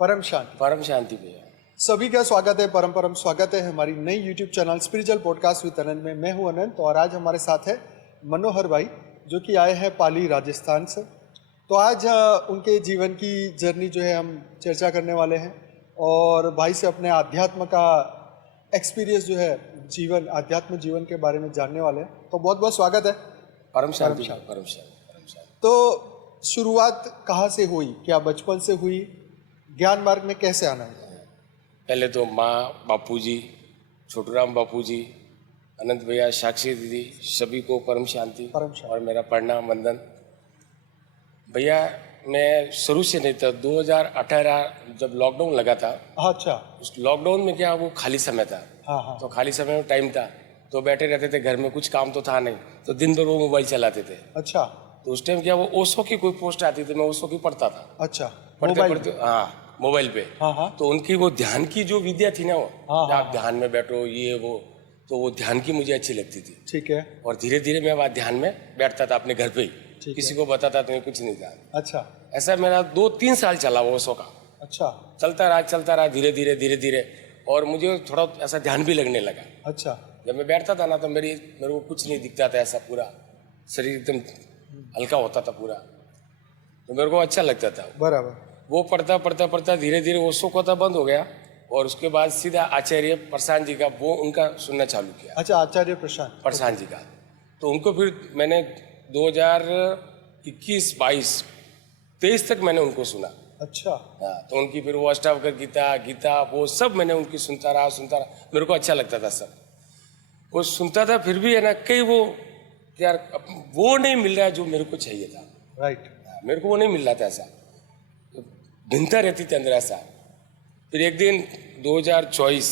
परम शांति भैया। सभी का स्वागत है, परम परम स्वागत है हमारी नई YouTube channel spiritual podcast with Anant में। मैं हूं अनंत और आज हमारे साथ है मनोहर भाई जो कि आए हैं पाली राजस्थान से। तो आज उनके जीवन की जर्नी जो है हम चर्चा करने वाले हैं और भाई से अपने आध्यात्म का एक्सपीरियंस जो है आध्यात्म जीवन के बारे में जानने वाले हैं। तो बहुत बहुत स्वागत है। परम शांति परम शांति। तो शुरुआत कहाँ से हुई, क्या बचपन से हुई, ज्ञान मार्ग में कैसे आना है? पहले तो माँ, बापूजी, छोटूराम बापूजी, अनंत भैया, साक्षी दीदी, सभी को परम शांति और मेरा प्रणाम वंदन। भैया मैं शुरू से नहीं था, 2018 जब लॉकडाउन लगा था। अच्छा। उस लॉकडाउन में क्या वो खाली समय था। हाँ। तो खाली समय में टाइम था तो बैठे रहते थे घर में, कुछ काम तो था नहीं, तो दिन भर वो मोबाइल चलाते थे। अच्छा। तो उस टाइम क्या वो ओशो की कोई पोस्ट आती थी, मैं ओशो की पढ़ता था। अच्छा। पढ़ते हाँ मोबाइल पे। हाँ। तो उनकी वो ध्यान की जो विद्या थी ना, वो आप ध्यान में बैठो ये वो, तो वो ध्यान की मुझे अच्छी लगती थी। ठीक है। और धीरे धीरे मैं वहाँ ध्यान में बैठता था अपने घर पे ही, किसी को बताता तो कुछ नहीं था। अच्छा। ऐसा मेरा 2-3 साल चला वो ओशो का। अच्छा। चलता रहा धीरे धीरे और मुझे थोड़ा ऐसा ध्यान भी लगने लगा। अच्छा। जब मैं बैठता था ना तो मेरे को कुछ नहीं दिखता था, ऐसा पूरा शरीर एकदम हल्का होता था पूरा, तो मेरे को अच्छा लगता था। बराबर। वो पढ़ता धीरे धीरे वो शो होता बंद हो गया और उसके बाद सीधा आचार्य प्रशांत जी का वो उनका सुनना चालू किया। अच्छा, आचार्य प्रशांत जी का। तो उनको फिर मैंने 2021, 22, 23 तक मैंने उनको सुना। अच्छा। हाँ, तो उनकी फिर वो अष्टावक्र गीता वो सब मैंने उनकी सुनता रहा, मेरे को अच्छा लगता था सब। वो सुनता था फिर भी है ना, कई वो यार वो नहीं मिल रहा है जो मेरे को चाहिए था। राइट। मेरे को वो नहीं मिल रहा था, ऐसा भिन्नता रहती थी अंदर ऐसा। फिर एक दिन 2024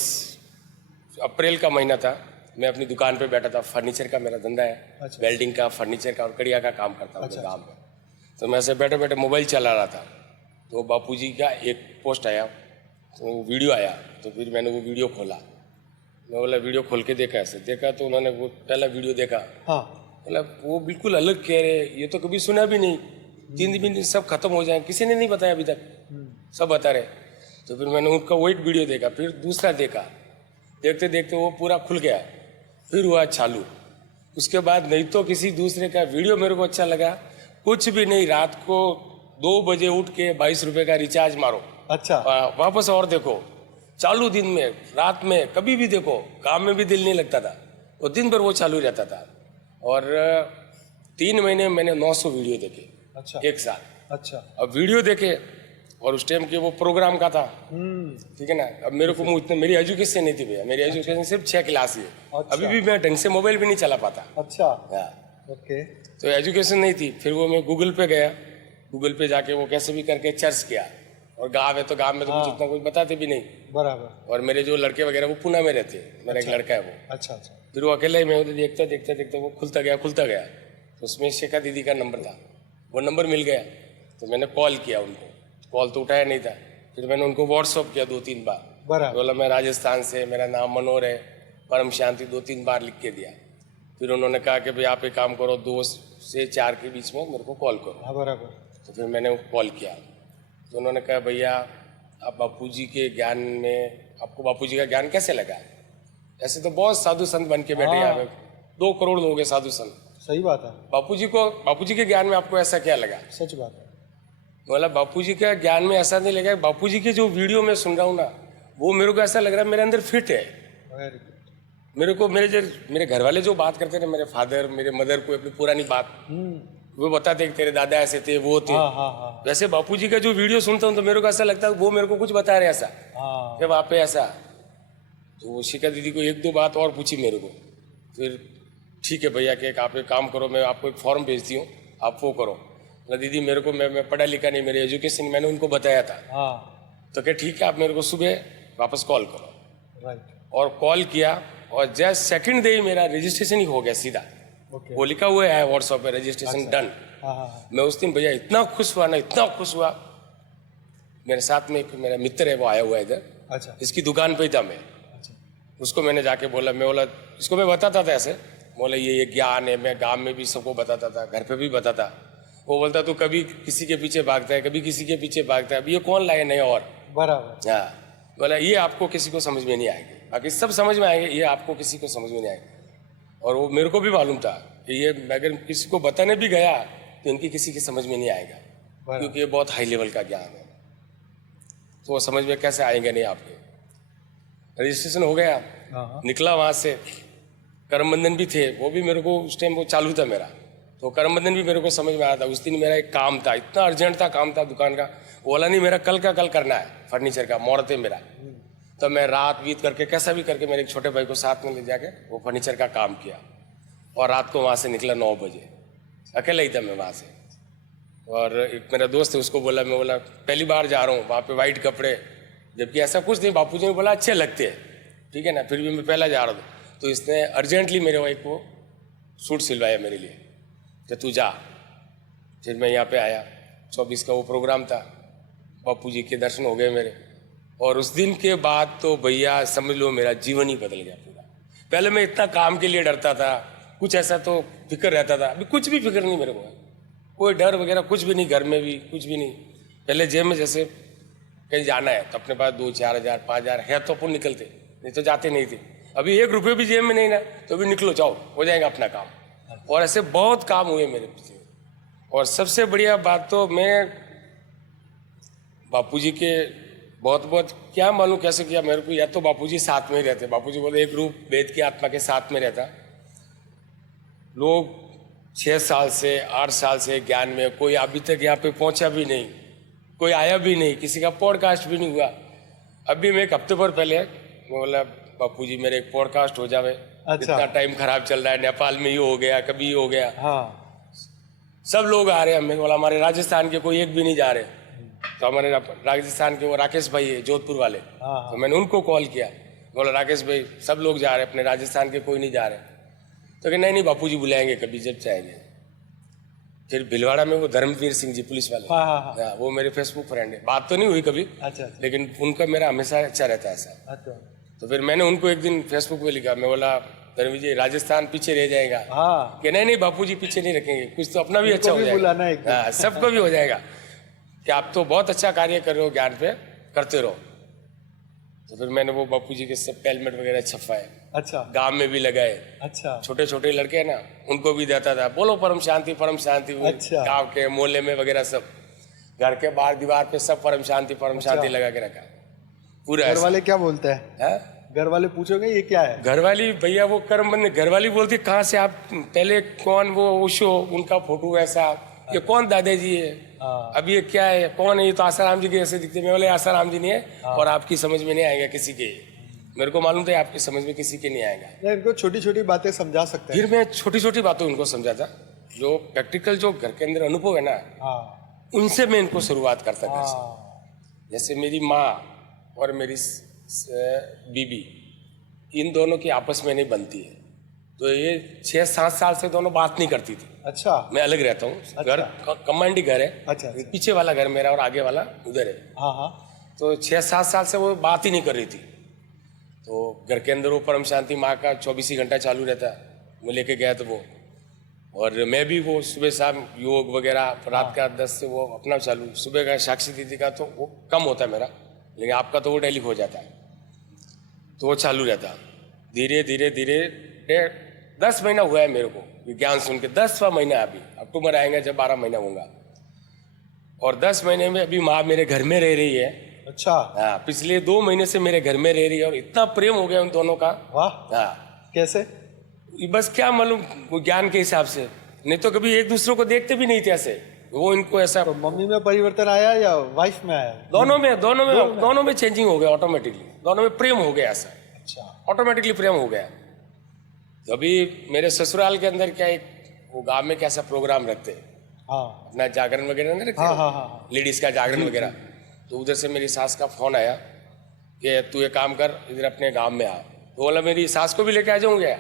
अप्रैल का महीना था, मैं अपनी दुकान पे बैठा था, फर्नीचर का मेरा धंधा है। अच्छा। वेल्डिंग का, फर्नीचर का और कड़िया का काम करता हूँ। अच्छा। काम में तो मैं ऐसे बैठे बैठे मोबाइल चला रहा था, तो बापूजी का एक पोस्ट आया, तो वीडियो आया, तो फिर मैंने वो वीडियो खोला। मैं बोला वीडियो खोल के देखा, ऐसे देखा तो उन्होंने वो पहला वीडियो देखा। हाँ। मतलब वो बिल्कुल अलग कह रहे, ये तो कभी सुना भी नहीं, 3 दिन सब खत्म हो जाए, किसी ने नहीं बताया अभी तक, सब बता रहे। तो फिर मैंने उनका वही वीडियो देखा, फिर दूसरा देखा, देखते देखते वो पूरा खुल गया, फिर हुआ चालू। उसके बाद नहीं तो किसी दूसरे का वीडियो मेरे को अच्छा लगा, कुछ भी नहीं, रात को 2 बजे उठ के 22 रुपये का रिचार्ज मारो। अच्छा। वापस और देखो, चालू दिन में, रात में, कभी भी देखो, काम में भी दिल नहीं लगता था, वो दिन भर वो चालू रहता था। और 3 महीने मैंने 900 वीडियो देखे। अच्छा। एक साल। अच्छा। अब वीडियो देखे और उस टाइम के वो प्रोग्राम का था, ठीक है ना। अब मेरे को इतने, मेरी एजुकेशन नहीं थी भैया, मेरी एजुकेशन सिर्फ 6 क्लास ही है। अच्छा। अभी भी मैं ढंग से मोबाइल भी नहीं चला पाता। अच्छा। ओके। तो एजुकेशन नहीं थी। फिर वो मैं गूगल पे गया, गूगल पे जाके वो कैसे भी करके सर्च किया, और गाँव है तो गाँव में तो कुछ इतना कुछ बताते भी नहीं। बराबर। और मेरे जो लड़के वगैरह वो पुणे में रहते हैं, मेरा एक लड़का है वो। अच्छा। फिर वो अकेले ही मैं देखते वो खुलता गया। तो उसमें शेखा दीदी का नंबर था, वो नंबर मिल गया, तो मैंने कॉल किया उनको, कॉल तो उठाया नहीं था। फिर मैंने उनको व्हाट्सअप किया 2-3 बार, बोला मैं राजस्थान से, मेरा नाम मनोहर है, परम शांति 2-3 बार लिख के दिया। फिर उन्होंने कहा कि भाई आप एक काम करो, 2 से 4 के बीच में मेरे को कॉल करो। बराबर। तो फिर मैंने कॉल किया, तो उन्होंने कहा भैया आप बापूजी के ज्ञान में, आपको बापूजी का ज्ञान कैसे लगा? ऐसे तो बहुत साधु संत बन के बैठे यहाँ पे, 2 करोड़ लोग हैं साधु संत। सही बात है। बापूजी के ज्ञान में आपको ऐसा क्या लगा? सच बात है। मतलब बापूजी के ज्ञान में ऐसा नहीं लगा, बापूजी के जो वीडियो में सुन रहा हूँ ना, वो मेरे को ऐसा लग रहा है मेरे अंदर फिट है। मेरे को मेरे घर वाले जो बात करते थे, मेरे फादर, मेरे मदर को अपनी पुरानी बात वो बताते तेरे दादा ऐसे थे, वो थे। वैसे बापूजी का जो वीडियो सुनता हूँ तो मेरे को ऐसा लगता है वो मेरे को कुछ बता रहे ऐसा, कि वहाँ पे ऐसा। तो शिखा दीदी को 1-2 बात और पूछी मेरे को। फिर ठीक है भैया कि आप एक काम करो, मैं आपको एक फॉर्म भेजती हूँ, आप वो करो। ना दीदी मेरे को, मैं पढ़ा लिखा नहीं, मेरी एजुकेशन मैंने उनको बताया था। तो क्या ठीक है, आप मेरे को सुबह वापस कॉल करो। राइट। और कॉल किया और जस्ट सेकंड डे ही मेरा रजिस्ट्रेशन ही हो गया सीधा। वो लिखा हुआ है व्हाट्सएप पे, रजिस्ट्रेशन डन। मैं उस दिन भैया इतना खुश हुआ ना, इतना खुश हुआ। मेरे साथ में एक मेरा मित्र है, वो आया हुआ है इधर। अच्छा। इसकी दुकान पे ही था मैं। अच्छा। उसको मैंने जाके बोला, इसको मैं बताता था ऐसे, बोला ये ज्ञान है, मैं गाँव में भी सबको बताता था, घर पे भी बताता। वो बोलता तू कभी किसी के पीछे भागता है, कभी किसी के पीछे भागता है, अब ये कौन लाए नया? और बराबर। हाँ, बोला ये आपको किसी को समझ में नहीं आएगी, बाकी सब समझ में आएंगे, ये आपको किसी को समझ में नहीं आएगी। और वो मेरे को भी मालूम था कि ये अगर किसी को बताने भी गया तो इनकी किसी की समझ में नहीं आएगा, क्योंकि ये बहुत हाई लेवल का ज्ञान है, तो वो समझ में कैसे आएंगे नहीं आपके। रजिस्ट्रेशन हो गया, निकला वहाँ से, करम बंधन भी थे, वो भी मेरे को उस टाइम वो चालू था मेरा, तो करम बंधन भी मेरे को समझ में आया था। उस दिन मेरा एक काम था, इतना अर्जेंट था काम था दुकान का, बोला नहीं मेरा कल का कल करना है, फर्नीचर का मुहूर्त है मेरा। तो मैं रात बीत करके कैसा भी करके मेरे एक छोटे भाई को साथ में ले जाके वो फर्नीचर का काम किया, और रात को वहाँ से निकला 9 बजे, अकेला ही था मैं वहाँ से। और एक मेरा दोस्त है, उसको बोला, मैं बोला पहली बार जा रहा हूँ वहाँ पे, वाइट कपड़े, जबकि ऐसा कुछ नहीं, बापू जी ने बोला अच्छे लगते हैं, ठीक है ना, फिर भी मैं पहला जा रहा हूँ। तो इसने अर्जेंटली मेरे वाइफ को सूट सिलवाया मेरे लिए कि तू जा। फिर मैं यहाँ पे आया, 24 का वो प्रोग्राम था, बापू जी के दर्शन हो गए मेरे, और उस दिन के बाद तो भैया समझ लो मेरा जीवन ही बदल गया पूरा। पहले मैं इतना काम के लिए डरता था, कुछ ऐसा तो फिक्र रहता था, अभी कुछ भी फिक्र नहीं मेरे को, कोई डर वगैरह कुछ भी नहीं, घर में भी कुछ भी नहीं। पहले जेब में जैसे कहीं जाना है तो अपने पास 2-4 हज़ार 5 हज़ार है तो अपन निकलते, नहीं तो जाते नहीं थे। अभी 1 रुपये भी जेब में नहीं ना, तो भी निकलो, जाओ, हो जाएगा अपना काम। और ऐसे बहुत काम हुए मेरे पीछे। और सबसे बढ़िया बात तो मैं बापूजी के बहुत क्या मालूम कैसे किया मेरे को, या तो बापूजी साथ में ही रहते, बापूजी बोले एक रूप वेद की आत्मा के साथ में रहता। लोग 6 साल से 8 साल से ज्ञान में, कोई अभी तक यहाँ पे पहुंचा भी नहीं, कोई आया भी नहीं, किसी का पॉडकास्ट भी नहीं हुआ। अभी मैं एक हफ्ते भर पहले मैं बोला बापूजी मेरे एक पॉडकास्ट हो जावे, इतना टाइम खराब चल रहा है, नेपाल में ये हो गया, कभी ये हो गया। हाँ। सब लोग आ रहे हैं, मैं बोला हमारे राजस्थान के कोई एक भी नहीं जा रहे। तो हमारे राजस्थान के वो राकेश भाई है जोधपुर वाले, तो मैंने उनको कॉल किया, बोला राकेश भाई सब लोग जा रहे हैं, अपने राजस्थान के कोई नहीं जा रहे। तो कि नहीं बापूजी बुलाएंगे कभी जब चाहेंगे। फिर भिलवाड़ा में वो धर्मवीर सिंह जी पुलिस वाले, हाँ, वो मेरे फेसबुक फ्रेंड है, बात तो नहीं हुई कभी, अच्छा। लेकिन उनका मेरा हमेशा अच्छा रहता है ऐसा। अच्छा। तो फिर मैंने उनको एक दिन फेसबुक पे लिखा, मैं बोला धर्मवीर जी राजस्थान पीछे रह जाएगा, हाँ। कि नहीं बापूजी पीछे नहीं रखेंगे, कुछ तो अपना भी अच्छा हो जाएगा, हाँ, सबको भी हो जाएगा, कि आप तो बहुत अच्छा कार्य कर रहे हो, ज्ञान पे करते रहो। तो फिर मैंने वो बापूजी के सब हेलमेट वगैरह छपवाए, अच्छा, गांव में भी लगाए, अच्छा, छोटे छोटे लड़के ना उनको भी देता था, बोलो परम शांति अच्छा। गांव के मोहल्ले में वगैरह सब, घर के बाहर दीवार पे सब परम शांति लगा के रखा पूरा। घर वाले क्या बोलते हैं? घर वाले पूछोगे ये क्या है? घर वाली भैया वो कर्म बंद, घर वाली बोलती कहाँ से आप, पहले कौन वो उशो उनका फोटो ऐसा, ये कौन दादाजी है, अब ये क्या है, कौन है, ये तो आसाराम जी के ऐसे दिखते। मैं बोले आसाराम जी नहीं है, और आपकी समझ में नहीं आएगा किसी के, मेरे को मालूम था आपकी समझ में किसी के नहीं आएगा। इनको छोटी छोटी बातें समझा सकते हैं। फिर मैं छोटी छोटी बातों इनको समझाता, जो प्रैक्टिकल जो घर के अंदर अनुभव है ना, उनसे मैं इनको शुरुआत करता था। जैसे मेरी माँ और मेरी बीबी, इन दोनों की आपस में नहीं बनती है, तो ये 6-7 साल से दोनों बात नहीं करती थी। अच्छा। मैं अलग रहता हूँ, अच्छा। घर कमांडी घर है, अच्छा। पीछे वाला घर मेरा और आगे वाला उधर है, हाँ। तो 6-7 साल से वो बात ही नहीं कर रही थी। तो घर के अंदर वो परम शांति माँ का 24 ही घंटा चालू रहता, वो लेके गया तो वो, और मैं भी वो सुबह शाम योग वगैरह, रात का 10 से वो अपना चालू, सुबह का साक्षी दीदी का तो वो कम होता है मेरा, लेकिन आपका तो वो डेली हो जाता है, तो वो चालू रहता। धीरे धीरे धीरे 10 महीना हुआ है मेरे को विज्ञान सुन के, 10वां महीना अभी, अक्टूबर आएगा जब 12 महीना होगा, और 10 महीने में अभी माँ मेरे घर में रह रही है। अच्छा। हाँ, पिछले 2 महीने से मेरे घर में रह रही है, और इतना प्रेम हो गया उन दोनों का। वाह। हाँ। कैसे? बस क्या मालूम, वो ज्ञान के हिसाब से, नहीं तो कभी एक दूसरे को देखते भी नहीं थे ऐसे, वो इनको ऐसा। तो मम्मी में परिवर्तन आया या वाइफ में आया? दोनों में चेंजिंग हो गया ऑटोमेटिकली, दोनों में प्रेम हो गया ऐसा। अच्छा। ऑटोमेटिकली प्रेम हो गया। अभी मेरे ससुराल के अंदर क्या, एक वो गांव में कैसा प्रोग्राम रखते हैं, हाँ, अपना जागरण वगैरह नहीं रखते, हाँ, लेडीज का जागरण वगैरह। तो उधर से मेरी सास का फोन आया कि तू ये काम कर, इधर अपने गांव में आ। तो बोला मेरी सास को भी लेके आ जाऊंगा।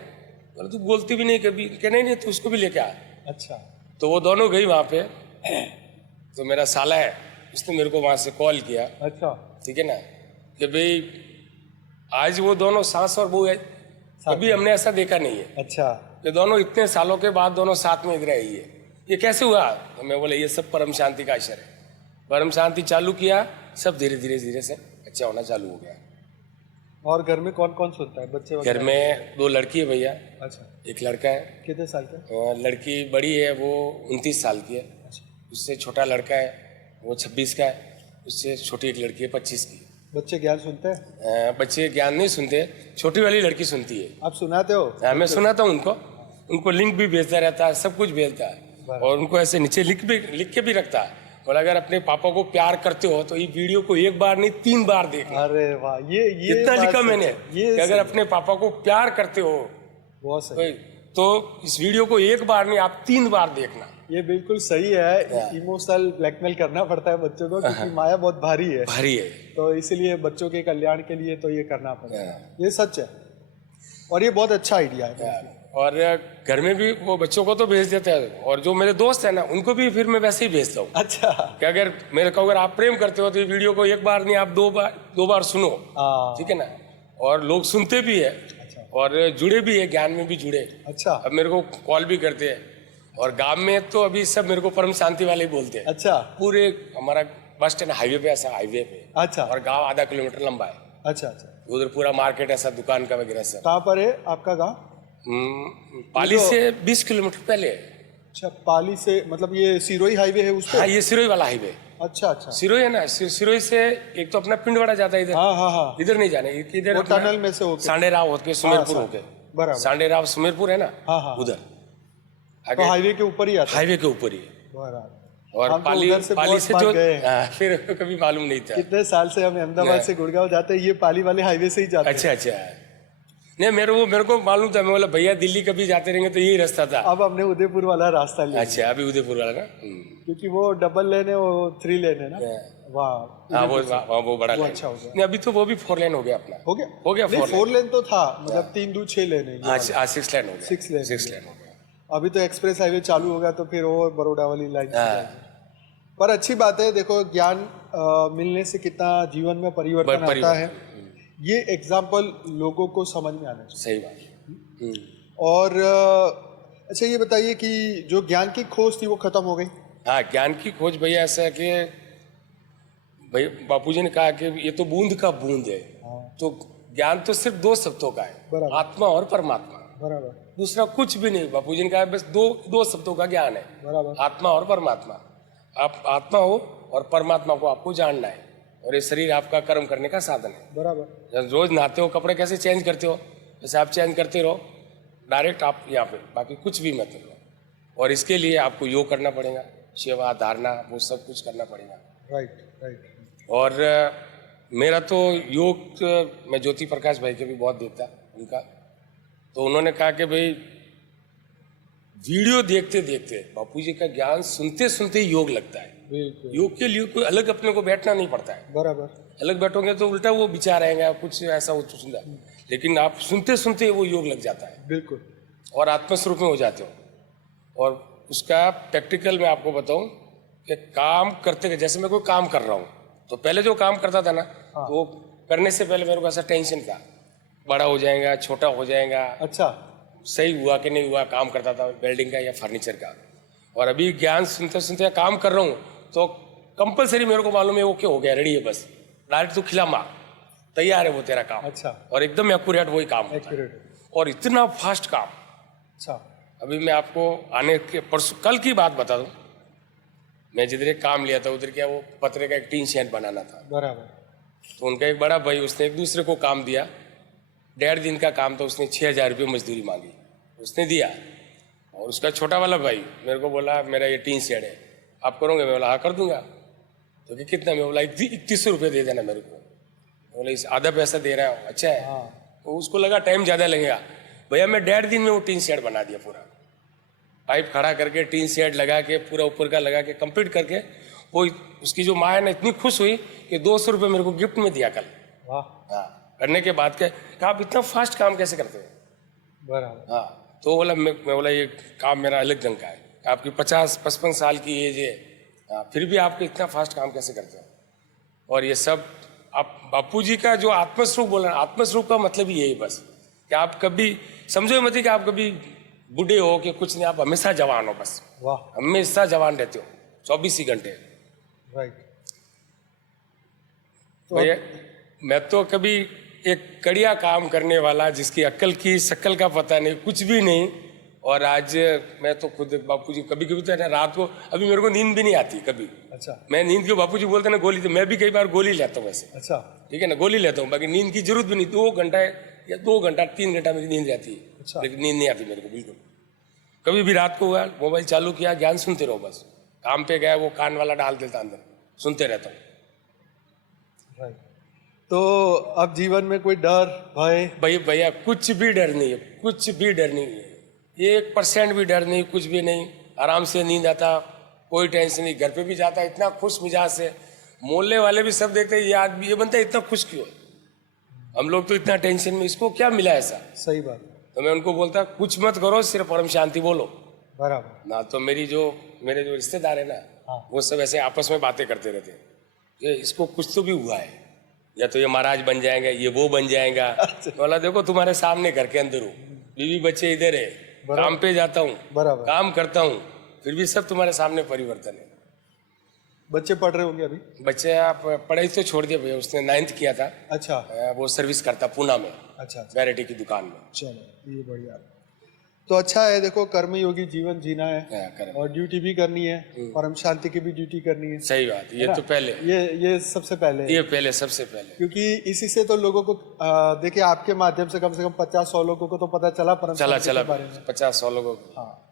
बोला तू बोलती भी नहीं कभी, कि नहीं तू उसको भी लेके आ। अच्छा। तो वो दोनों गई वहाँ पे, तो मेरा साला है उसने मेरे को वहाँ से कॉल किया। अच्छा। ठीक है ना, कि भाई आज वो दोनों सास और बहू है, कभी हमने ऐसा देखा नहीं है। अच्छा। कि दोनों इतने सालों के बाद दोनों साथ में इधर आई है, ये कैसे हुआ? तो मैं बोला ये सब परम शांति का असर है। परम शांति चालू किया, सब धीरे धीरे धीरे सब बच्चा होना चालू हो गया। और घर में कौन कौन सुनता है, बच्चे घर वगैरह? में 2 लड़की है भैया, अच्छा, एक लड़का है। कितने साल के? लड़की बड़ी है, वो 29 साल की है। अच्छा, उससे छोटा लड़का है, वो 26 का है। उससे छोटी एक लड़की है 25 की। बच्चे ज्ञान सुनते हैं? बच्चे ज्ञान नहीं सुनते, छोटी वाली लड़की सुनती है। आप सुनाते हो? मैं सुनाता हूँ उनको लिंक भी भेजता रहता है, सब कुछ भेजता है। और उनको ऐसे नीचे लिख के भी रखता है, और अगर अपने पापा को प्यार करते हो तो ये वीडियो को 1 बार नहीं 3 बार देखना। अरे वाह, ये इतना बात लिखा सच मैंने है। ये कि अगर अपने पापा को प्यार करते हो बहुत सही। तो इस वीडियो को 1 बार नहीं आप 3 बार देखना। ये बिल्कुल सही है। इमोशनल ब्लैकमेल करना पड़ता है बच्चों को, क्योंकि माया बहुत भारी है, तो इसीलिए बच्चों के कल्याण के लिए तो ये करना पड़ेगा। ये सच है, और ये बहुत अच्छा आइडिया है। और घर में भी वो बच्चों को तो भेज देते हैं, और जो मेरे दोस्त है ना उनको भी फिर मैं वैसे ही भेजता हूँ। अच्छा, कि अगर आप प्रेम करते हो तो ये वीडियो को 1 बार नहीं आप 2 बार सुनो, ठीक है ना। और लोग सुनते भी है, और जुड़े भी है, ज्ञान में भी जुड़े। अच्छा, अब मेरे को कॉल भी करते हैं, और गांव में तो अभी सब मेरे को परम शांति वाले ही बोलते हैं। अच्छा, पूरे हमारा बस स्टैंड हाईवे पे, ऐसा हाईवे पे। अच्छा, और गांव आधा किलोमीटर लंबा है। अच्छा, अच्छा। उधर पूरा मार्केट ऐसा, दुकान का वगैरह सब। कहाँ पर है आपका गाँव? पाली से 20 किलोमीटर पहले है। अच्छा, पाली से मतलब ये सिरोही हाईवे है उस पे? हाँ, ये सिरोही वाला हाईवे। अच्छा, अच्छा। सिरोही है ना, सिरोही से एक तो अपना पिंडवाड़ा जाता है इधर। हाँ, हाँ, हाँ। इधर नहीं जाने, इधर वो टनल में से होके सांडेराव होके सुमेरपुर होके, बराबर। सांडेराव सुमेरपुर है ना, हाँ, हाँ। उधर तो आगे हाईवे के ऊपर ही आता है? हाईवे के ऊपर ही है। बराबर। और हम तो पाली उधर से पाली बहुत से बार जो गए हैं। फिर कभी मालूम नहीं था। कितने साल से हम अहमदाबाद से गुड़गांव जाते हैं, ये पाली वाले हाईवे से ही जाते हैं। अच्छा अच्छा, नहीं मेरे को मालूम था। मैं बोला भैया दिल्ली कभी जाते रहेंगे तो यही रास्ता था। अब हमने उदयपुर वाला रास्ता लिया। अच्छा, अभी उदयपुर वाला ना। क्योंकि वो डबल लेन है, वो 3 लेन है ना। वाह, हाँ, वो बड़ा वो लाइन। अच्छा हो गया। नहीं, अभी तो वो भी 4 लेन हो गया अपना। हो गया नहीं, 4 लेन तो था, मतलब 3 2 6 लेन है। हाँ, 6 लेन हो गया। 6 लेन 6 लेन हो गया। अभी तो एक्सप्रेस हाईवे चालू होगा तो फिर वो बड़ौदा वाली लाइन। पर अच्छी बात है, देखो ज्ञान मिलने से कितना जीवन में परिवर्तन आता है, ये एग्जाम्पल लोगों को समझ में आना चाहिए। सही बात। और अच्छा, ये बताइए कि जो ज्ञान की खोज थी वो खत्म हो गई? हाँ, ज्ञान की खोज भैया ऐसा है कि भाई बापूजी ने कहा कि ये तो बूंद का बूंद है। तो ज्ञान तो सिर्फ 2 शब्दों का है, आत्मा और परमात्मा। बराबर। दूसरा कुछ भी नहीं। बापूजी ने कहा बस दो शब्दों का ज्ञान है, बराबर। आत्मा और परमात्मा। आप आत्मा हो और परमात्मा को आपको जानना है, और ये शरीर आपका कर्म करने का साधन है। बराबर। जब रोज नहाते हो, कपड़े कैसे चेंज करते हो, जैसे आप चेंज करते रहो डायरेक्ट आप यहाँ पे, बाकी कुछ भी मत करो। और इसके लिए आपको योग करना पड़ेगा, सेवा धारणा वो सब कुछ करना पड़ेगा। Right, right. और मेरा तो योग मैं ज्योति प्रकाश भाई के भी बहुत देखता उनका, तो उन्होंने कहा कि भाई वीडियो देखते देखते बापूजी का ज्ञान सुनते सुनते योग लगता है। बिल्कुल। योग के लिए कोई अलग अपने को बैठना नहीं पड़ता है। बराबर। अलग बैठोगे तो उल्टा वो विचार आएगा, कुछ ऐसा हो सुंदर, लेकिन आप सुनते सुनते वो योग लग जाता है। बिल्कुल। और आत्मस्वरूप में हो जाते हो। और उसका प्रैक्टिकल मैं आपको बताऊं कि काम करते, जैसे मैं कोई काम कर रहा हूँ तो पहले जो काम करता था ना, तो वो करने से पहले मेरे को ऐसा टेंशन था, बड़ा हो जाएगा, छोटा हो जाएगा, अच्छा, सही हुआ कि नहीं हुआ। काम करता था वेल्डिंग का या फर्नीचर का। और अभी ज्ञान सुनते सुनते काम कर रहा हूँ तो कंपलसरी मेरे को मालूम है वो क्या हो गया, रेडी है, बस डायरेक्ट तो खिला मार, तैयार है वो तेरा काम। अच्छा। और एकदम एक्यूरेट वही काम होता है। एक्यूरेट। और इतना फास्ट काम। अच्छा। अभी मैं आपको आने के परसों कल की बात बता दूं, मैं जिधर एक काम लिया था उधर क्या वो पतरे का एक टीन शेड बनाना था। बराबर। तो उनका एक बड़ा भाई, उसने एक दूसरे को काम दिया, 1.5 दिन का काम, तो उसने 6,000 रुपये मजदूरी मांगी, उसने दिया। और उसका छोटा वाला भाई मेरे को बोला मेरा ये टीन शेड है, आप करोगे? मैं बोला हाँ कर दूंगा। तो कि कितना? मैं बोला 3100 रुपये दे देना मेरे को। बोले इस आधा पैसा दे रहा हूँ। अच्छा है। तो उसको लगा टाइम ज़्यादा लगेगा। भैया मैं 1.5 दिन में वो टीन शेड बना दिया, पूरा पाइप खड़ा करके टीन शेड लगा के पूरा ऊपर का लगा के कंप्लीट करके, वो उसकी जो माँ है ना इतनी खुश हुई कि 200 रुपये मेरे को गिफ्ट में दिया कल। वाह। हाँ, करने के बाद के आप इतना फास्ट काम कैसे करते हो? बराबर। हाँ, तो बोला मैं बोला ये काम मेरा अलग ढंग का है, आपकी 50-55 साल की एज है, हाँ, फिर भी आपको इतना फास्ट काम कैसे करते हो? और ये सब आप बापूजी का जो आत्मस्वरूप बोला, आत्मस्वरूप का मतलब ही यही बस कि आप कभी समझो मत कि आप कभी बूढ़े हो कि कुछ नहीं, आप हमेशा जवान हो, बस वाह। हमेशा जवान रहते हो 24 ही घंटे। राइट। तो भैया मैं तो कभी एक कड़िया काम करने वाला जिसकी अक्ल की शक्ल का पता नहीं, कुछ भी नहीं। और आज मैं तो खुद बापूजी कभी कभी तो है ना, रात को अभी मेरे को नींद भी नहीं आती कभी। अच्छा मैं नींद क्यों, बापूजी बोलते ना गोली, तो मैं भी कई बार गोली लेता हूँ वैसे, अच्छा ठीक है ना, गोली लेता हूँ। बाकी नींद की जरूरत भी नहीं, 2 घंटा या 2 घंटा 3 घंटा मेरी नींद रहती है, अच्छा। लेकिन नींद नहीं आती मेरे को बिल्कुल। कभी भी रात को हुआ मोबाइल चालू किया, ज्ञान सुनते रहो बस। काम पे गया वो कान वाला डाल देता अंदर, सुनते रहता हूँ। राइट। तो अब जीवन में कोई डर भय? भैया कुछ भी डर नहीं है, कुछ भी डर नहीं है, 1% भी डर नहीं, कुछ भी नहीं। आराम से नींद आता, कोई टेंशन नहीं। घर पे भी जाता इतना खुश मिजाज से, मोहल्ले वाले भी सब देखते हैं ये आदमी, ये बनता है इतना खुश क्यों है। हम लोग तो इतना टेंशन में, इसको क्या मिला ऐसा। सही बात है। तो मैं उनको बोलता कुछ मत करो, सिर्फ परम शांति बोलो बराबर। ना। तो मेरे जो रिश्तेदार है ना, हाँ। वो सब ऐसे आपस में बातें करते रहते हैं कि इसको कुछ तो भी हुआ है, या तो ये महाराज बन जाएगा, ये वो बन जाएगा। बोला देखो तुम्हारे सामने घर के अंदर हूँ, बीवी बच्चे इधर है, काम पे जाता हूँ, बराबर। काम करता हूँ, फिर भी सब तुम्हारे सामने परिवर्तन है। बच्चे पढ़ रहे होंगे अभी? बच्चे आप पढ़ाई तो छोड़ दिया भैया, उसने 9th किया था। अच्छा वो सर्विस करता पूना में, अच्छा अच्छा। वैरायटी की दुकान में। चलो ये बढ़िया। तो अच्छा है, देखो कर्मयोगी जीवन जीना है कर्म। और ड्यूटी भी करनी है, परम शांति की भी ड्यूटी करनी है। सही बात, ये तो पहले, ये सबसे पहले है। ये पहले सबसे पहले, क्योंकि इसी से तो लोगों को देखिए आपके माध्यम से कम 50-100 लोगों को तो पता चला परम शांति के बारे में। 50-100 लोगों को। हाँ,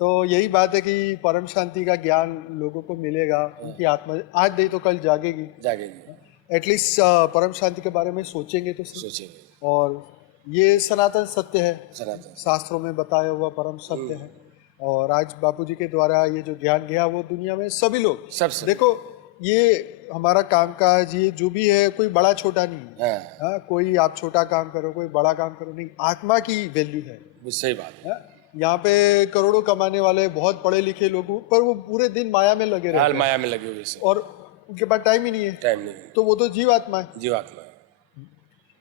तो यही बात है कि परम शांति का ज्ञान लोगों को मिलेगा, उनकी आत्मा आज नहीं तो कल जागेगी। एटलीस्ट परम शांति के बारे में सोचेंगे तो सोचेंगे। और ये सनातन सत्य है, सनातन शास्त्रों में बताया हुआ परम सत्य है। और आज बापूजी के द्वारा ये जो ज्ञान गया वो दुनिया में सभी लोग सबसे देखो, ये हमारा कामकाज ये जो भी है कोई बड़ा छोटा नहीं है। हाँ, कोई आप छोटा काम करो कोई बड़ा काम करो नहीं, आत्मा की वैल्यू है। सही बात है। यहाँ पे करोड़ों कमाने वाले बहुत पढ़े लिखे लोग, पर वो पूरे दिन माया में लगे रहते हैं, माया में लगे हुए और उनके पास टाइम ही नहीं है। टाइम नहीं, तो वो तो जीवात्मा है। जीवात्मा है।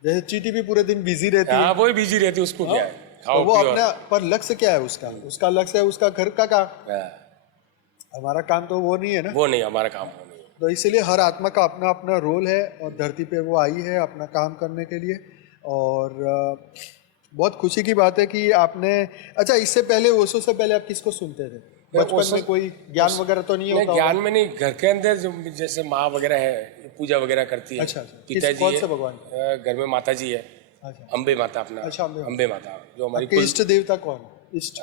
जैसे चींटी भी पूरे दिन बिजी रहती है, हाँ, वो ही बिजी रहती है, उसको क्या है, खाओ तो वो पियो। अपना पर लक्ष्य क्या है उसका लक्ष्य है उसका घर का काम। हमारा काम तो वो नहीं है ना, वो नहीं, हमारा काम वो नहीं। तो इसलिए हर आत्मा का अपना अपना रोल है और धरती पे वो आई है अपना काम करने के लिए। और बहुत खुशी की बात है कि आपने, अच्छा इससे पहले ओशो से पहले आप किसको सुनते थे? बचपन में कोई ज्ञान वगैरह तो नहीं होता? ज्ञान में नहीं, घर के अंदर जो जैसे माँ वगैरह है पूजा वगैरह करती है। अच्छा, पिताजी कौन से भगवान? घर में माता जी है, अच्छा, अम्बे माता अपना। अच्छा, अम्बे माता जो हमारी आपके इष्ट देवता कौन? इष्ट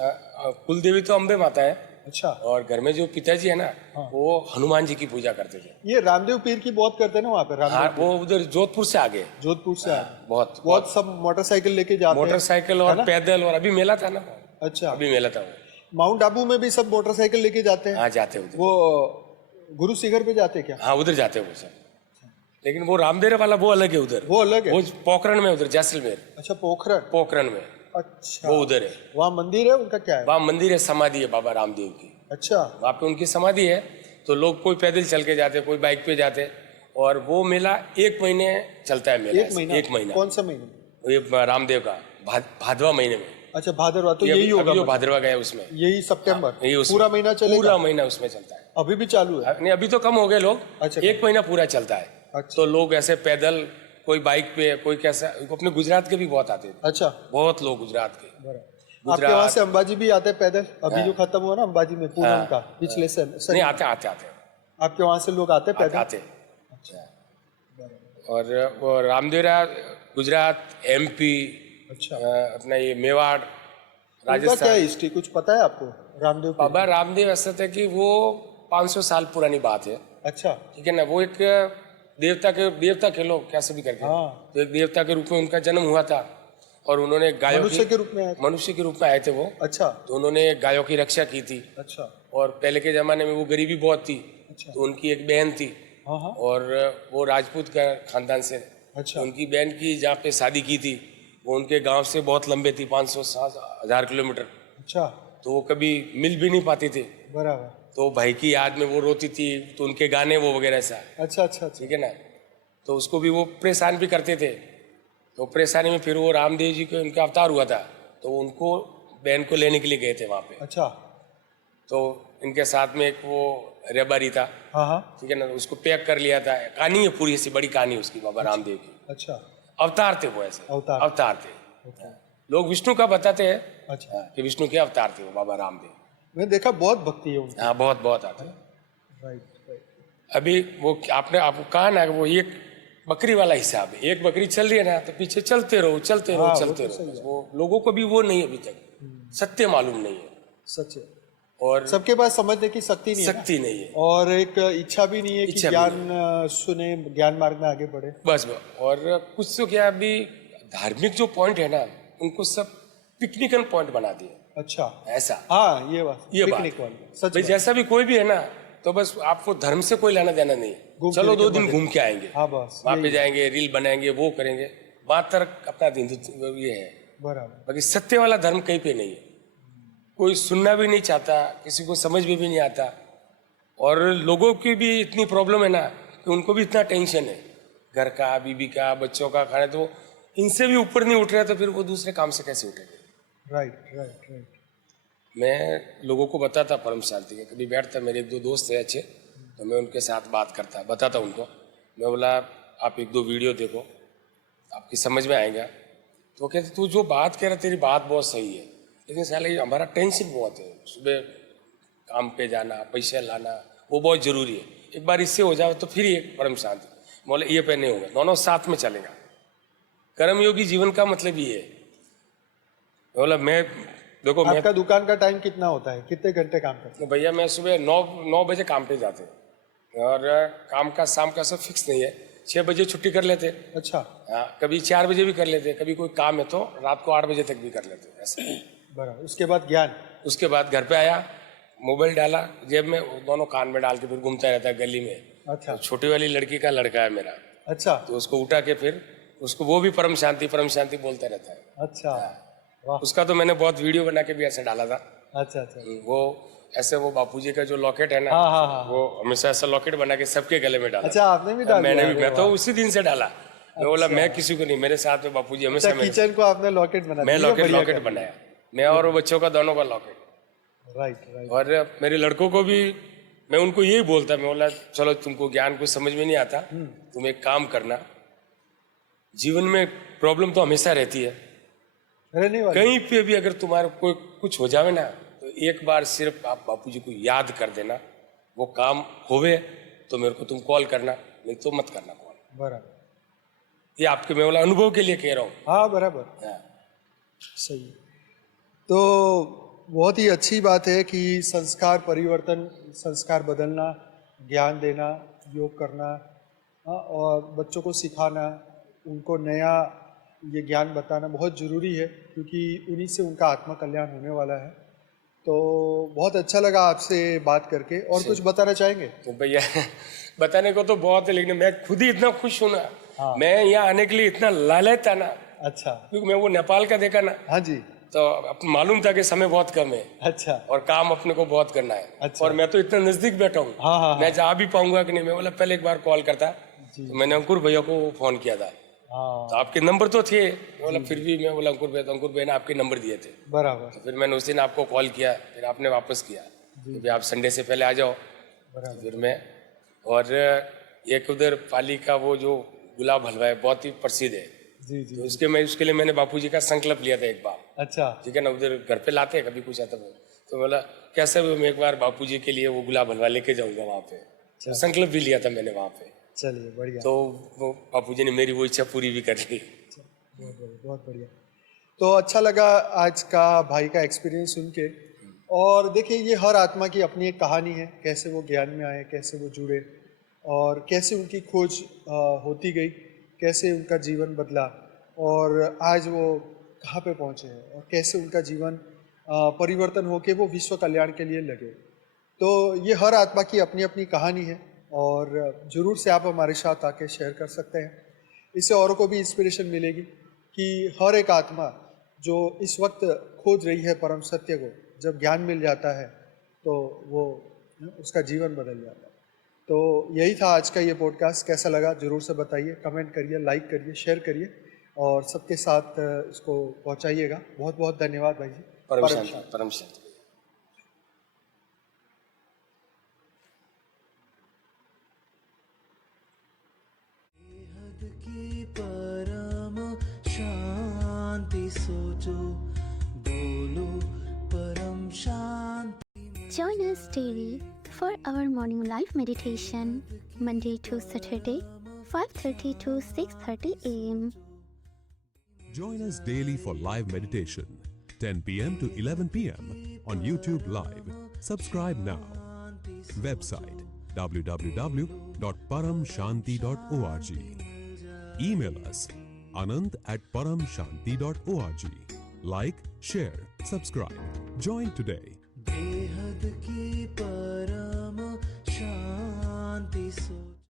कुल देवी तो अम्बे माता है। अच्छा, और घर में जो पिताजी है ना, वो हनुमान जी की पूजा करते थे। ये रामदेव पीर की बहुत करते हैं ना वहाँ पे? हाँ, वो उधर जोधपुर से आगे, जोधपुर से आगे बहुत सब मोटरसाइकिल लेके जाते हैं, मोटरसाइकिल और पैदल। और अभी मेला था ना, अच्छा अभी मेला था। माउंट आबू में भी सब मोटरसाइकिल लेके जाते हैं? हाँ, जाते हैं उधर। वो गुरु शिखर पे जाते हैं क्या? हाँ, उधर जाते हैं वो सब, लेकिन वो रामदेव वाला वो अलग है उधर, वो अलग है। वो पोखरण में, उधर जैसलमेर। अच्छा, पोखरण में। अच्छा, वो उधर है। वहाँ मंदिर है उनका? क्या है वहाँ? मंदिर है, समाधि है बाबा रामदेव की। अच्छा, वहाँ पे उनकी समाधि है। तो लोग कोई पैदल चल के जाते, कोई बाइक पे जाते। और वो मेला 1 महीने चलता है। मेला 1 महीना। कौन सा महीना? ये रामदेव का भादवा महीने में। अच्छा, भादरवा, तो यही होगा जो भादरवा गया उसमें, यही सितंबर, यही उसमें पूरा महीना चलेगा? पूरा महीना उसमें चलता है। अभी भी चालू है? नहीं, अभी तो कम हो गए लोग। अच्छा, 1 महीना पूरा चलता है। अच्छा। तो लोग ऐसे पैदल, कोई बाइक पे, कोई कैसा, अपने गुजरात के भी बहुत आते थे। अच्छा, बहुत लोग गुजरात के। आपके वहाँ से अंबाजी भी आते हैं पैदल? अभी जो खत्म हुआ ना अंबाजी में पूनम का, पिछले नहीं, आते आपके वहाँ से लोग आते पैदल? आते। और वो रामदेव गुजरात, MP, अच्छा, अपना ये मेवाड़, क्या राजस्थान। हिस्ट्री कुछ पता है आपको रामदेव? बाबा रामदेव ऐसा था कि वो 500 साल पुरानी बात है। अच्छा, ठीक है ना। वो एक देवता के लोग कैसे भी करके, हाँ, तो एक देवता के रूप में उनका जन्म हुआ था। और उन्होंने गायों मनुष्य के रूप में आए? मनुष्य के रूप में आए थे वो। अच्छा, तो उन्होंने गायों की रक्षा की थी। अच्छा, और पहले के जमाने में वो गरीबी बहुत थी। अच्छा, तो उनकी एक बहन थी, हाँ हाँ, और वो राजपूत का खानदान से। अच्छा, उनकी बहन की जहाँ पे शादी की थी, वो उनके गांव से बहुत लंबे थी, 500-1000 किलोमीटर। अच्छा, तो वो कभी मिल भी नहीं पाती थी। बराबर। तो भाई की याद में वो रोती थी, तो उनके गाने वो वगैरह ऐसा। अच्छा अच्छा अच्छा, ठीक है ना। तो उसको भी वो परेशान भी करते थे। तो परेशानी में फिर वो रामदेव जी के उनका अवतार हुआ था, तो उनको बहन को लेने के लिए गए थे वहाँ पे। अच्छा, तो इनके साथ में एक वो रेबारी था, हाँ हाँ। ठीक है ना, उसको पैक कर लिया था। कहानी है पूरी, ऐसी बड़ी कहानी उसकी बाबा रामदेव की। अच्छा। अवतार थे वो, ऐसे अवतार। अवतार थे। ओके। लोग विष्णु का बताते हैं अच्छा। कि विष्णु के अवतार थे वो बाबा रामदेव। मैंने देखा बहुत भक्ति है उनकी। हाँ, बहुत बहुत आते हैं। Right right. अभी वो आपने आपको कहा ना कि वो एक बकरी वाला हिसाब है, एक बकरी चल रही है ना तो पीछे चलते रहो चलते रहो हाँ, वो चलते तो सही रहो। है। वो लोगों को भी वो नहीं अभी तक सत्य मालूम नहीं है, सच है। और सबके पास समझने की शक्ति नहीं है ना। शक्ति नहीं है, और एक इच्छा भी नहीं है कि इच्छा भी ज्ञान सुने, ज्ञान मार्ग में आगे बढ़े। बस। और कुछ तो क्या, अभी धार्मिक जो पॉइंट है ना उनको सब पिकनिकल पॉइंट बना दिए। अच्छा। ऐसा हाँ, ये बात ये बात पिकनिक वाली सच भाई, बात। जैसा भी कोई भी है ना, तो बस आपको धर्म से कोई लेना देना नहीं है। घूम चलो फिर के 2 दिन मजे। घूम के आएंगे, हाँ बस वहां पे यही। जाएंगे, रील बनाएंगे, वो करेंगे, बात तक अपना हिंदुत्व ये है। बराबर। बाकी सत्य वाला धर्म कहीं पे नहीं है, कोई सुनना भी नहीं चाहता, किसी को समझ में भी नहीं आता। और लोगों की भी इतनी प्रॉब्लम है ना कि उनको भी इतना टेंशन है, घर का, बीबी का, बच्चों का खाना, तो इनसे भी ऊपर नहीं उठ रहे, तो फिर वो दूसरे काम से कैसे उठेंगे। Right right right. मैं लोगों को बताता परम शांति के, कभी बैठता, मेरे 1-2 दोस्त है अच्छे, तो मैं उनके साथ बात करता, बताता उनको। मैं बोला आप 1-2 वीडियो देखो, आपकी समझ में आएगा। तो वो कहते तू जो बात कह रहा तेरी बात बहुत सही है, लेकिन साला ये हमारा टेंशन बहुत है, सुबह काम पे जाना, पैसे लाना, वो बहुत जरूरी है। एक बार इससे हो जाए तो फिर ये परम शांति। बोले ये पे नहीं होगा, दोनों साथ में चलेगा। कर्मयोगी जीवन का मतलब ये है। बोला मैं देखो, मैं आपका दुकान का टाइम कितना होता है, कितने घंटे काम करते भैया मैं सुबह 9 बजे काम पे जाते हैं, और काम का शाम का सब फिक्स नहीं है। 6 बजे छुट्टी कर लेते, हैं? अच्छा। हाँ, कभी 4 बजे भी कर लेते, कभी कोई काम है तो रात को 8 बजे तक भी कर लेते, ऐसे। बराबर। उसके बाद ज्ञान। उसके बाद घर पे आया, मोबाइल डाला जेब में, वो दोनों कान में डाल के फिर घूमता रहता है गली में। अच्छा। तो छोटी वाली लड़की का लड़का है मेरा, अच्छा। तो उसको उठा के फिर उसको, वो भी परम शांति बोलता रहता है। अच्छा। वाह। उसका तो मैंने बहुत वीडियो बना के भी ऐसे डाला था। अच्छा अच्छा। वो ऐसे, वो बापूजी का जो लॉकेट है ना, हाँ हाँ हाँ। वो हमेशा ऐसा लॉकेट बना के सबके गले में डाला। अच्छा, आपने भी डाल मैंने दिया? भी, अरे मैं तो वाह। उसी दिन से डाला। मैं बोला मैं किसी को नहीं, मेरे साथ में बापूजी अच्छा, हमेशा मेरे, किचन को आपने लॉकेट बना मैं दिया? बढ़िया लॉकेट कर बनाया, मैं और वो बच्चों का दोनों का लॉकेट। दिया। Right right. और मेरे लड़कों को भी मैं उनको यही बोलता, मैं बोला चलो तुमको ज्ञान कुछ समझ में नहीं आता, तुम एक काम करना, जीवन में प्रॉब्लम तो हमेशा रहती है, रहने वाली। कहीं पे भी अगर तुम्हारा कोई कुछ हो जावे ना, तो एक बार सिर्फ आप बापूजी को याद कर देना, वो काम होवे तो मेरे को तुम कॉल करना, नहीं तो मत करना कॉल। बराबर। ये आपके, मैं बोला अनुभव के लिए कह रहा हूँ। हाँ बराबर। हाँ। सही है। तो बहुत ही अच्छी बात है कि संस्कार परिवर्तन, संस्कार बदलना, ज्ञान देना, योग करना, हाँ, और बच्चों को सिखाना, उनको नया ये ज्ञान बताना बहुत ज़रूरी है, क्योंकि उन्हीं से उनका आत्मा कल्याण होने वाला है। तो बहुत अच्छा लगा आपसे बात करके। और कुछ बताना चाहेंगे? तो भैया बताने को तो बहुत है, लेकिन मैं खुद ही इतना खुश हूं ना, हाँ। मैं यहाँ आने के लिए इतना लालच था ना, अच्छा। क्योंकि मैं वो नेपाल का देखा ना, हाँ जी। तो मालूम था कि समय बहुत कम है अच्छा। और काम अपने को बहुत करना है। अच्छा। और मैं तो इतना नजदीक बैठा हूँ, हाँ हाँ मैं जा भी पाऊंगा कि नहीं। मैं बोला पहले एक बार कॉल करता, जी। तो मैंने अंकुर भैया को फोन किया था, हाँ तो आपके नंबर तो थे। मैं बोला फिर भी, मैं बोला अंकुर भैया ने आपके नंबर दिए थे, बराबर तो फिर मैंने उस दिन आपको कॉल किया, फिर आपने वापस किया कि आप संडे से पहले आ जाओ। बराबर। फिर मैं, और एक उधर पाली का वो जो गुलाब हलवा है बहुत ही प्रसिद्ध है, जी तो जी। उसके लिए मैंने बापूजी का संकल्प लिया था एक बार, अच्छा। ठीक है ना, उधर घर पे लाते हैं कभी कुछ आता है, तो बोला कैसे भी मैं एक बार बापूजी के लिए वो गुलाब हलवा लेके जाऊंगा वहाँ पे, तो संकल्प भी लिया था मैंने वहाँ पे। चलिए बढ़िया। तो वो बापूजी ने मेरी वो इच्छा पूरी भी कर ली। बहुत बढ़िया, बहुत बढ़िया। तो अच्छा लगा आज का भाई का एक्सपीरियंस सुन के। और देखिए, ये हर आत्मा की अपनी एक कहानी है, कैसे वो ज्ञान में आए, कैसे वो जुड़े, और कैसे उनकी खोज होती गई, कैसे उनका जीवन बदला, और आज वो कहाँ पे पहुँचे हैं, और कैसे उनका जीवन परिवर्तन होके वो विश्व कल्याण के लिए लगे। तो ये हर आत्मा की अपनी अपनी कहानी है, और ज़रूर से आप हमारे साथ आके शेयर कर सकते हैं। इससे औरों को भी इंस्पिरेशन मिलेगी कि हर एक आत्मा जो इस वक्त खोज रही है परम सत्य को, जब ज्ञान मिल जाता है तो वो उसका जीवन बदल जाता है। तो यही था आज का ये पॉडकास्ट। कैसा लगा ज़रूर से बताइए, कमेंट करिए, लाइक करिए, शेयर करिए, और सबके साथ इसको पहुंचाइएगा। बहुत बहुत धन्यवाद भाई जी। परम शांति, परम शांति। की परम शांति सोचो, बोलो परम शांति। Join us daily for our morning live meditation, Monday to Saturday, 5:30 to 6:30 a.m. Join us daily for live meditation, 10 p.m. to 11 p.m. on YouTube Live. Subscribe now. Website www.paramshanti.org. Email us anant@paramshanti.org. Like, share, subscribe. Join today. बेहद की परम शांति सो